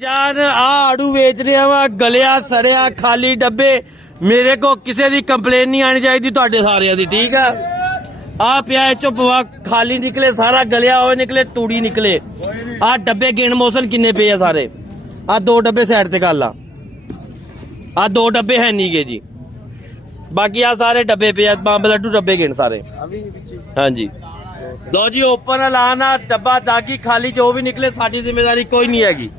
जान आड़ू बेच रहे वा गलिया सड़िया खाली डब्बे मेरे को किसी की कंप्लेन नहीं आनी चाहिए ਤੁਹਾਡੇ ਸਾਰਿਆਂ ਦੀ ठीक है। आ पिया चुप वा खाली निकले सारा गलिया हुए निकले तूड़ी निकले आ डब्बे गिन मौसम किन्ने पे है सारे आ दो डब्बे साइड ते कर ला आ दो डब्बे है नहीं गे जी बाकी आ सारे डब्बे पे बंब लड्डू डब्बे गिन सारे। हाँ जी लो जी ओपन लाना डब्बा दागी खाली जो भी निकले साडी जिम्मेदारी कोई नहीं हैगी।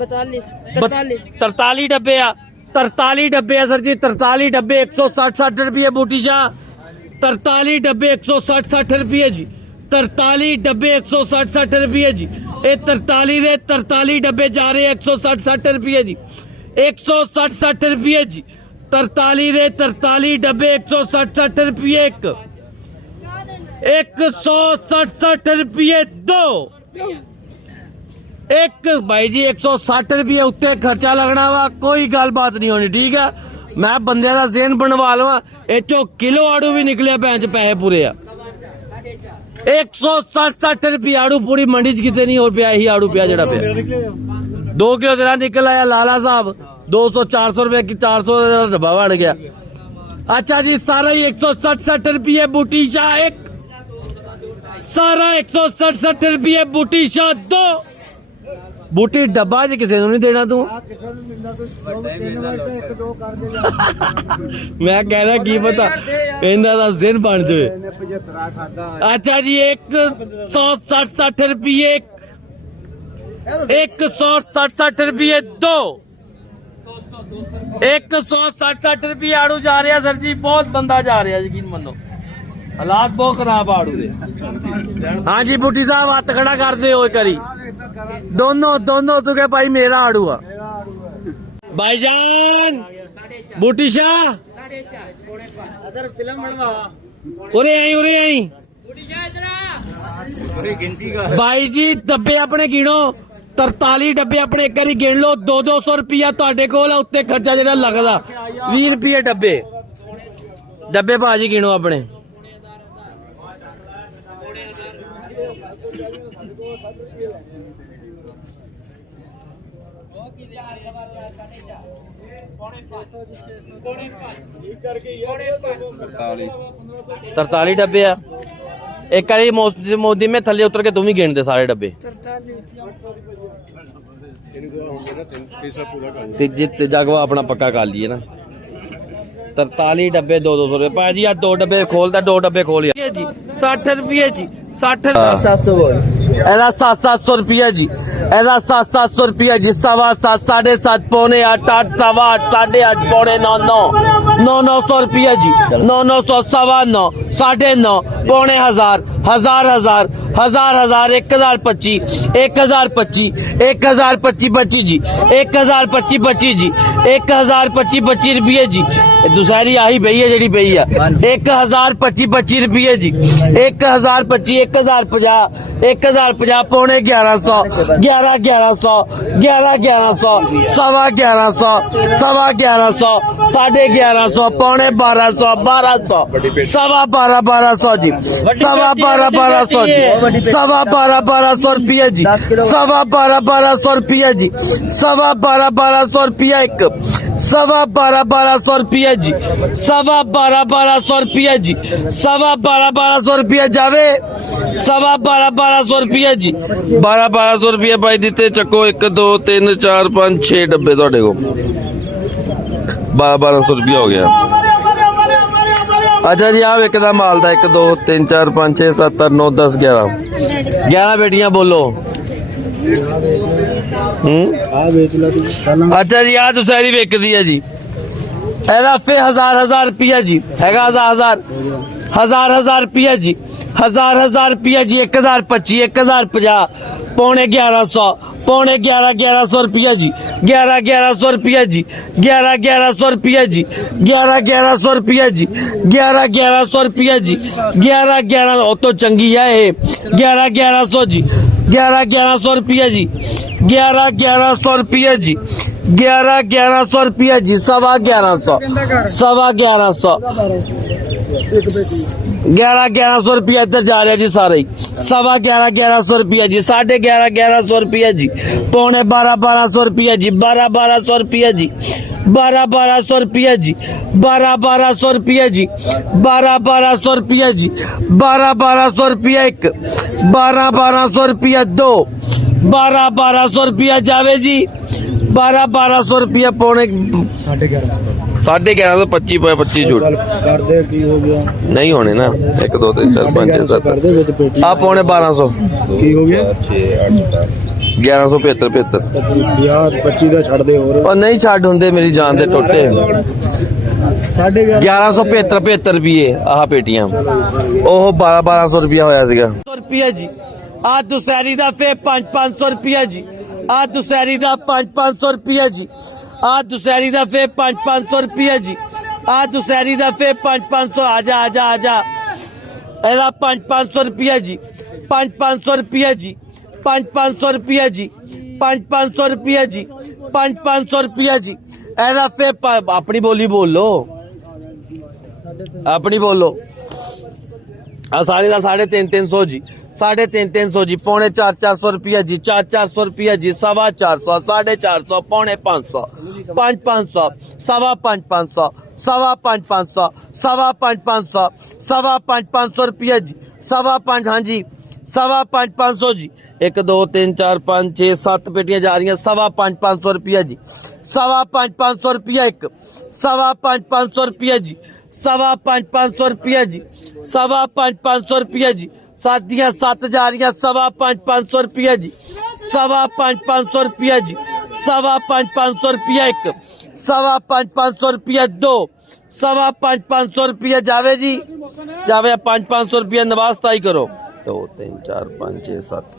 43 डब्बे आ 43 डब्बे है सर जी 43 डब्बे 160 रुपये बूटी शाह 43 डब्बे 160 रुपये जी 43 डब्बे 160 रुपये जी ये 43 डब्बे जा रहे 160 रुपये जी 160 रुपये जी 43 डब्बे 160 रुपये 160 रुपये दो एक भाई जी 160 रुपये उत्ते खर्चा लगना वा कोई गल बात नहीं होनी ठीक है। मैं बंदे का जेन बनवा लवा इचो किलो आड़ू भी निकले भैंस पैसे पूरे आ 160 रुपये आड़ू पूरी मंडी च कितने नहीं हो पाया ही आड़ू पिया जरा पे 2 किलो तेरा निकल आया लाला साहब 200-400 रुपये की 400 डब्बा बन गया। अच्छा जी सारा ही 160 रुपये बूटी शाह एक सारा 160 रुपये बूटी शाह दो बूटी डब्बा जी किसी नहीं देना तू मैं कह रहा की पता इन्हों दिन बन जाए। अच्छा जी 160 रुपये 160 रुपये दो 160 रुपये आड़ू जा रहा सर जी बहुत बंदा जा रहा यकीन मनो हालात बहुत खराब आड़ू दे। हाँ जी बूटी साहब हथ खड़ा कर दे करी दोनों तुके भाई मेरा आड़ू आ भाईजान बूटी शाह उरे आई भाई जी डब्बे अपने गिनो 43 डब्बे अपने एक बारी गिन लो 200 रुपया ਤੁਹਾਡੇ ਕੋਲ ਉੱਤੇ ਖਰਚਾ ਜਿਹੜਾ ਲੱਗਦਾ 20 रुपये डब्बे भाजी गिनो अपने तरताली डब्बे आ एक बारी मोदी में थले उतर के तुम ही गिन दे सारे डब्बे जगवा अपना पक्का कर लिए ना 43 डब्बे 200 रुपये भाजी आज 2 डब्बे खोलता 2 डब्बे खोल जी 60 रुपये जी 60 700 रुपया जी 700 रुपया जी 7.25 7.5 पौने 8 8 8 8.5 पौने 900 रुपया जी 900 9.25 9.5 पौने 1000 1000 1025 1025 जी 1025 जी 1025 रुपये जी दुसहरी आही बही है जी बही है 1025 रुपये जी 1025 1050 पौने 1100 1100 1100 सवा 1100 1150 पौने 1200 सवा 1200 जी सवा 1200 जी सवा 1200 रुपये जी सवा 1200 रुपये जी सवा 1200 रुपया एक सवा 1200 रुपये जी सवा 1200 रुपये जी सवा 1200 रुपया जावे सवा 1200 रुपये जी 1200 रुपये भाई दिते चको 1 2 3 4 5 6 डब्बे थोड़े को 1200 रुपया हो गया। अच्छा जी आप एक माल था 1 2 3 4 5 6 7 8 9 10 11 बेटियां बोलो। अच्छा जी आ दुसहरी वेकदी है जी एदा फिर 1000 रुपया जी हैगा 1000 रुपया जी 1000 रुपया जी 1025 1050 पौने 1100 पौने 1100 रुपया जी 1100 रुपया जी 1100 रुपया जी 1100 रुपया जी 1100 रुपया जी 11 तो चंगी है ये 1100 जी 1100 रुपया जी 1100 रुपया जी 1100 रुपया जी सवा 1100 1100 रुपया इधर जा रहा जी सारे ही। 1150 रुपया जी, 1150 रुपया जी, पौने 1200 रुपया जी, 1200 रुपया जी, 1200 रुपया जी, 1200 रुपया जी, 1200 रुपया जी, 1200 रुपया एक, 1200 रुपया दो, 1200 रुपया जावे जी, 1200 रुपया पौने 1150 25 पे 25 झूठ ਕਰਦੇ ਕੀ ਹੋ ਗਿਆ नहीं होने ना 1 2 3 4 5 6 7 ਕਰਦੇ ਵਿੱਚ ਪੇਟੀ आ पौने 1200 ਕੀ ਹੋ ਗਿਆ 1175 75 ਯਾਰ 25 ਦਾ ਛੱਡ ਦੇ ਹੋਰ और नहीं छाड़ होंगे मेरी जान दे टोटे 1175 75 रुपये आह पेटियां ओह 1200 रुपया होया सीगा 100 रुपया जी आ दुसहरी दा फे 500 रुपया जी आ दुसहरी दा 500 रुपया जी आ दुसहरी दा फे 500 रुपया जी आ दुसहरी दा फे 500 आजा आजा आजा एदा 500 रुपया जी 500 रुपया जी 500 रुपया जी 500 रुपया जी 500 रुपया जी एदा फे अपनी बोली बोल लो अपनी बोलो आ साढ़े दा 350 जी 350 जी पौने 400 रुपया जी 400 रुपया जी 450 450 पौने 500 500 सवा 500 सवा 500 सवा 500 सवा 500 रुपया जी सवा 5 हाँ जी सवा 500 जी 1 2 3 4 5 6 7 पेटियां जा रही हैं सवा 500 रुपया जी सवा 500 रुपया एक सवा 500 रुपया जी सवा 500 रुपया जी सवा 500 रुपया जी सादियां 7 जा रही हैं सवा 500 रुपया जी सवा 500 रुपया जी सवा 500 रुपया एक सवा 500 रुपया दो सवा 500 रुपया जावे जी जावे 500 रुपया नवाज ताई करो 2 3 4 5 6 7